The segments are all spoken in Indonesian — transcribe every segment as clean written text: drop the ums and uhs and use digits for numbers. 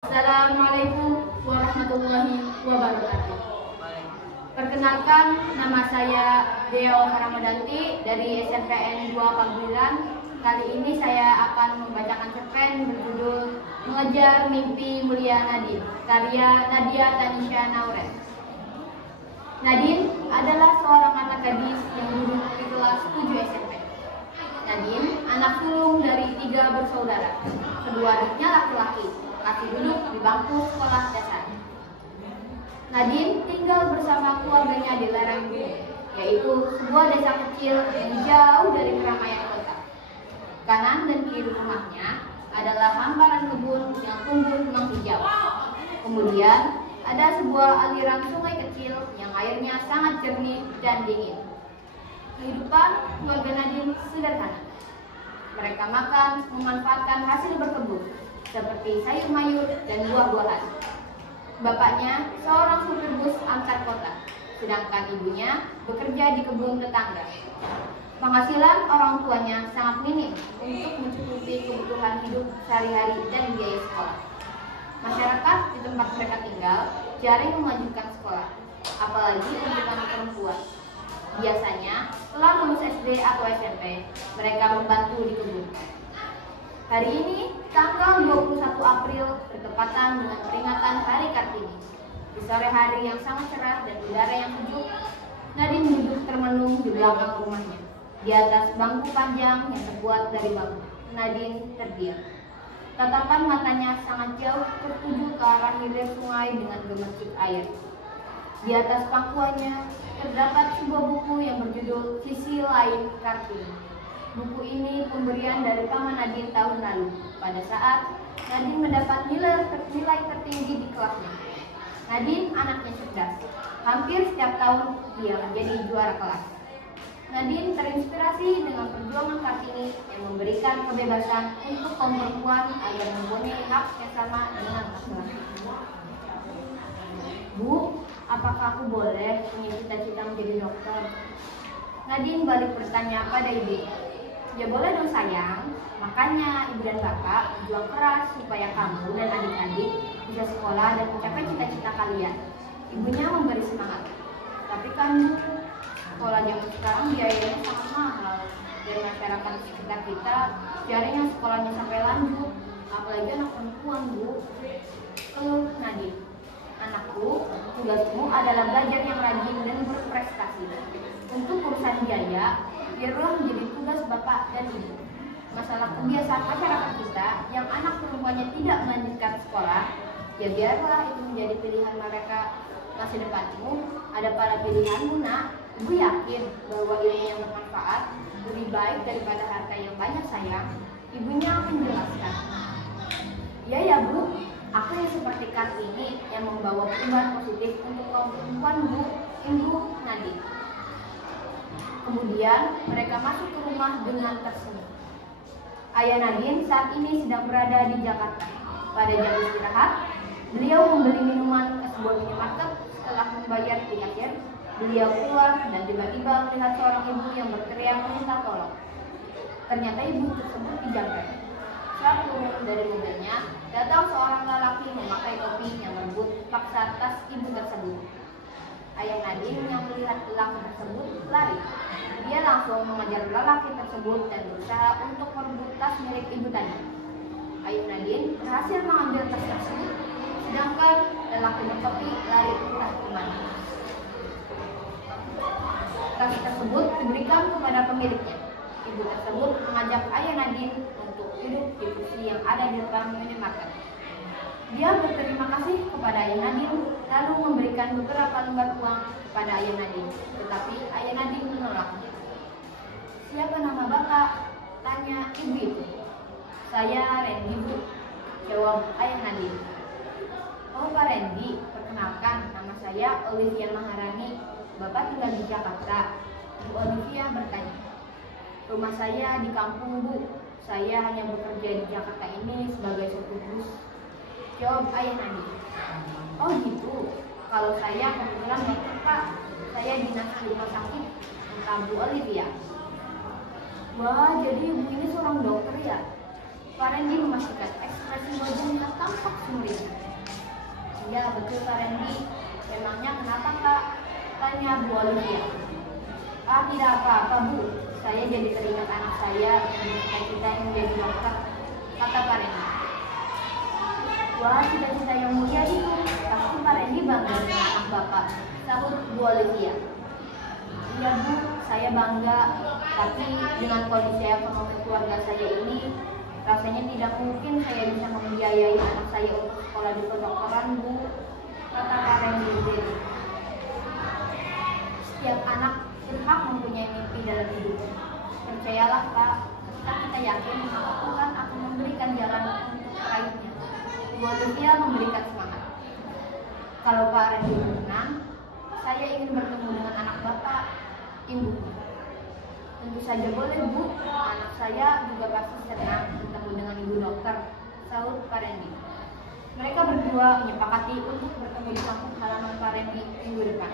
Assalamualaikum warahmatullahi wabarakatuh. Perkenalkan, nama saya Deo Haramodanti dari SMPN 2 Paguilan. Kali ini saya akan membacakan cerpen berjudul Mengejar Mimpi Mulia Nadine, karya Nadia Tanisha Nauret. Nadine adalah seorang anak gadis yang duduk di kelas 7 SMP. Nadine anak sulung dari 3 bersaudara. Kedua adiknya laki-laki, masih duduk di bangku sekolah dasar. Nadine tinggal bersama keluarganya di lereng gunung, yaitu sebuah desa kecil yang jauh dari keramaian kota. Kanan dan kiri rumahnya adalah hamparan kebun yang tumbuh menghijau. Kemudian ada sebuah aliran sungai kecil yang airnya sangat jernih dan dingin. Kehidupan keluarga Nadine sederhana. Mereka makan memanfaatkan hasil berkebun, seperti sayur mayur dan buah-buahan. Bapaknya seorang supir bus antar kota, sedangkan ibunya bekerja di kebun tetangga. Penghasilan orang tuanya sangat minim untuk mencukupi kebutuhan hidup sehari-hari dan biaya sekolah. Masyarakat di tempat mereka tinggal jarang memajukan sekolah, apalagi untuk anak perempuan. Biasanya setelah lulus SD atau SMP, mereka membantu di kebun. Hari ini, tanggal 21 April, bertepatan dengan peringatan Hari Kartini. Di sore hari yang sangat cerah dan udara yang sejuk, Nadine duduk termenung di belakang rumahnya. Di atas bangku panjang yang terbuat dari bambu, Nadine terdiam. Tatapan matanya sangat jauh tertuju ke arah hilir sungai dengan gemercik air. Di atas pangkuannya terdapat sebuah buku yang berjudul Sisi Lain Kartini. Buku ini pemberian dari paman Nadine tahun lalu, pada saat Nadine mendapat nilai tertinggi di kelasnya. Nadine anaknya cerdas. Hampir setiap tahun dia menjadi juara kelas. Nadine terinspirasi dengan perjuangan Kartini yang memberikan kebebasan untuk kaum perempuan agar mempunyai hak yang sama dengan laki-laki. Bu, apakah aku boleh punya cita-cita menjadi dokter? Nadine balik bertanya pada ibu. Ya boleh dong sayang, makanya ibu dan bapak berjuang keras supaya kamu dan adik-adik bisa sekolah dan mencapai cita-cita kalian. Ibunya memberi semangat. Tapi kan sekolah zaman sekarang biayanya sangat mahal, dan masyarakat sekitar kita jarang yang sekolahnya sampai lanjut, apalagi anak perempuan, Bu. Nadine, anakku, tugasmu adalah belajar yang rajin dan berprestasi. Untuk urusan biaya, biarlah menjadi tugas bapak dan ibu. Masalah kebiasaan masyarakat kita yang anak perempuannya tidak melanjutkan sekolah, ya biarlah itu menjadi pilihan mereka. Masa depanmu ada pada pilihanmu, nak. Ibu yakin bahwa ilmu yang bermanfaat lebih baik daripada harta yang banyak, sayang. Ibunya menjelaskan. Ya Bu, aku yang seperti Kartini yang membawa perubahan positif untuk kaum perempuan, Bu. Ibu Nadine. Kemudian mereka masuk ke rumah dengan tersenyum. Ayah Nadine saat ini sedang berada di Jakarta. Pada jam istirahat, beliau membeli minuman ke sebuah minimarket. Setelah membayar di kasir, beliau keluar dan tiba-tiba melihat seorang ibu yang berteriak meminta tolong. Ternyata ibu tersebut dijamret. Saat turun dari mobilnya, datang seorang lelaki memakai topi yang merebut paksa tas ibu tersebut. Ayah Nadine yang melihat lelaki tersebut lari. Dia langsung mengejar lelaki tersebut dan berusaha untuk merebut tas milik ibu tadi. Ayah Nadine berhasil mengambil tas tersebut, sedangkan lelaki bertopi lari entah kemana. Tas tersebut diberikan kepada pemiliknya. Ibu tersebut mengajak ayah Nadine untuk duduk di kursi yang ada di depan minimarket. Dia berterima kasih kepada ayah Nadine, lalu memberikan beberapa lembar uang kepada ayah Nadine. Tetapi ayah Nadine menolaknya. Siapa nama bapak? Tanya ibu itu. Saya Randy, Bu, jawab ayah Nadine. Oh Pak Randy, perkenalkan, nama saya Olivia Maharani. Bapak tinggal di Jakarta. Bu Olivia bertanya. Rumah saya di kampung, Bu. Saya hanya bekerja di Jakarta ini sebagai supir bus, jawab ayah Nadine. Oh gitu. Kalau saya kebetulan dokter, Pak. Saya dinas di rumah sakit, kata Bu Olivia. Wah, jadi ibu ini seorang dokter ya? Pak Randy memastikan ekspresi wajahnya tampak sumringah. Ya, betul Kak Randy. Memangnya kenapa Kak? Tanya Bu Olivia. Ah, tidak apa-apa Bu. Saya jadi teringat anak saya yang cita-cita menjadi dokter, kata Pak Randy. Wah, cita-cita yang mulia itu. Pasti Pak Randy bangga dengan anak Bapak, sahut Bu Olivia. Iya Bu, saya bangga. Tapi dengan kondisi ekonomi keluarga saya ini, rasanya tidak mungkin saya bisa membiayai anak saya untuk sekolah di kedokteran Bu, kata Pak Randy. Setiap anak berhak mempunyai mimpi dalam hidup. Percayalah Pak, kita yakin bahwa Tuhan akan memberikan jalan untuk meraihnya. Bu Olivia memberikan semangat. Kalau Pak Randy berkenan, saya ingin bertemu dengan anak Bapak, Ibu. Tentu saja boleh Bu, anak saya juga pasti senang bertemu dengan Ibu dokter, sahut Pak Randy. Mereka berdua menyepakati untuk bertemu di kampung halaman Pak Randy minggu depan.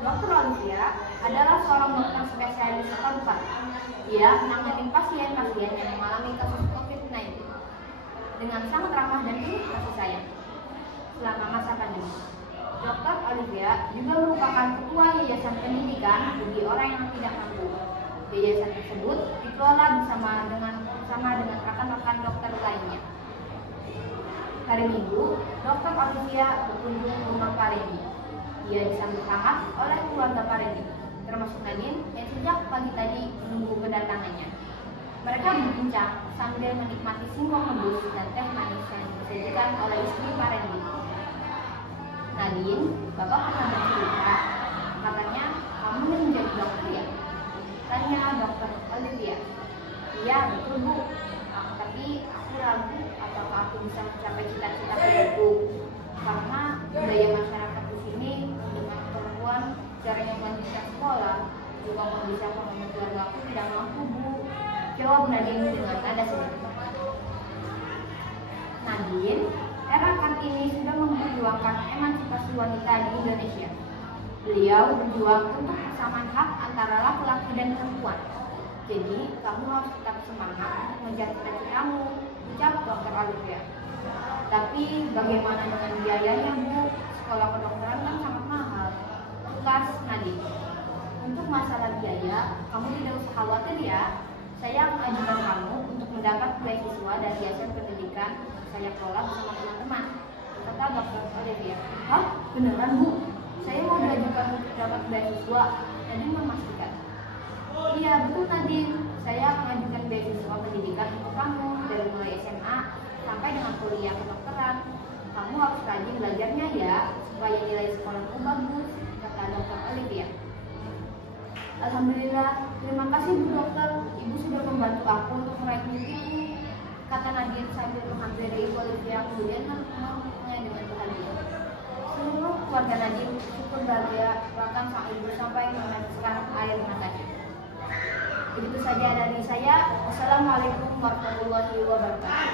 Dokter Olivia adalah seorang dokter spesialis paru-paru. Ia menangani pasien-pasien yang mengalami kasus COVID-19 dengan sangat ramah dan penuh kasih sayang selama masa pandemi. Dokter Olivia juga merupakan ketua Yayasan Pendidikan bagi orang yang tidak mampu. Yayasan tersebut dikelola bersama dengan rekan-rekan dokter lainnya. Hari Minggu, Dokter Olivia berkunjung ke rumah Pak Randy. Ia disambut hangat oleh keluarga Pak Randy, termasuk Nadine yang sejak pagi tadi menunggu kedatangannya. Mereka berbincang sambil menikmati singkong rebus dan teh manis yang disajikan oleh istri Pak Randy. Nadine, Bapak pernah bercerita, katanya kamu ingin menjadi dokter ya? Tanya Dokter Olivia. Iya, betul Bu. Tapi aku ragu apakah aku bisa mencapai cita-citaku itu. Karena budaya masyarakat di sini dengan perempuan caranya melanjutkan sekolah, juga kondisi ekonomi keluarga aku tidak mampu Bu, jawab Nadine dengan nada sedih. Nadine, era Kartini sudah memperjuangkan emansipasi wanita di Indonesia. Beliau berjuang untuk persamaan hak antara laki-laki dan perempuan. Jadi, kamu harus tetap semangat untuk mengejar cita-citamu, ucap Dokter Olivia. Tapi, bagaimana dengan biayanya Bu? Sekolah kedokteran kan sangat mahal. Tugas Nadine. Untuk masalah biaya, kamu tidak usah khawatir ya. Saya mengajukan kamu untuk mendapat beasiswa dari Yayasan Pendidikan saya kelola bersama teman-teman, kata Dokter Olivia. Hah? Beneran Bu? Saya mau diajukan untuk dapat beasiswa. Nadine memastikan. Iya betul Nadine. Saya mengajukan beasiswa pendidikan untuk kamu dari mulai SMA sampai dengan kuliah kedokteran. Kamu harus rajin belajarnya ya, supaya nilai sekolahmu bagus, kata Dokter Olivia. Alhamdulillah, terima kasih Bu Dokter. Ibu sudah membantu aku untuk meraih mimpiku, kata Nadine sambil menghampiri Olivia kemudian memeluknya dengan bahagia. Seluruh keluarga Nadine cukup bahagia, bahkan sang ibu sampai meneteskan air matanya. Begitu saja dari saya. Wassalamualaikum warahmatullahi wabarakatuh.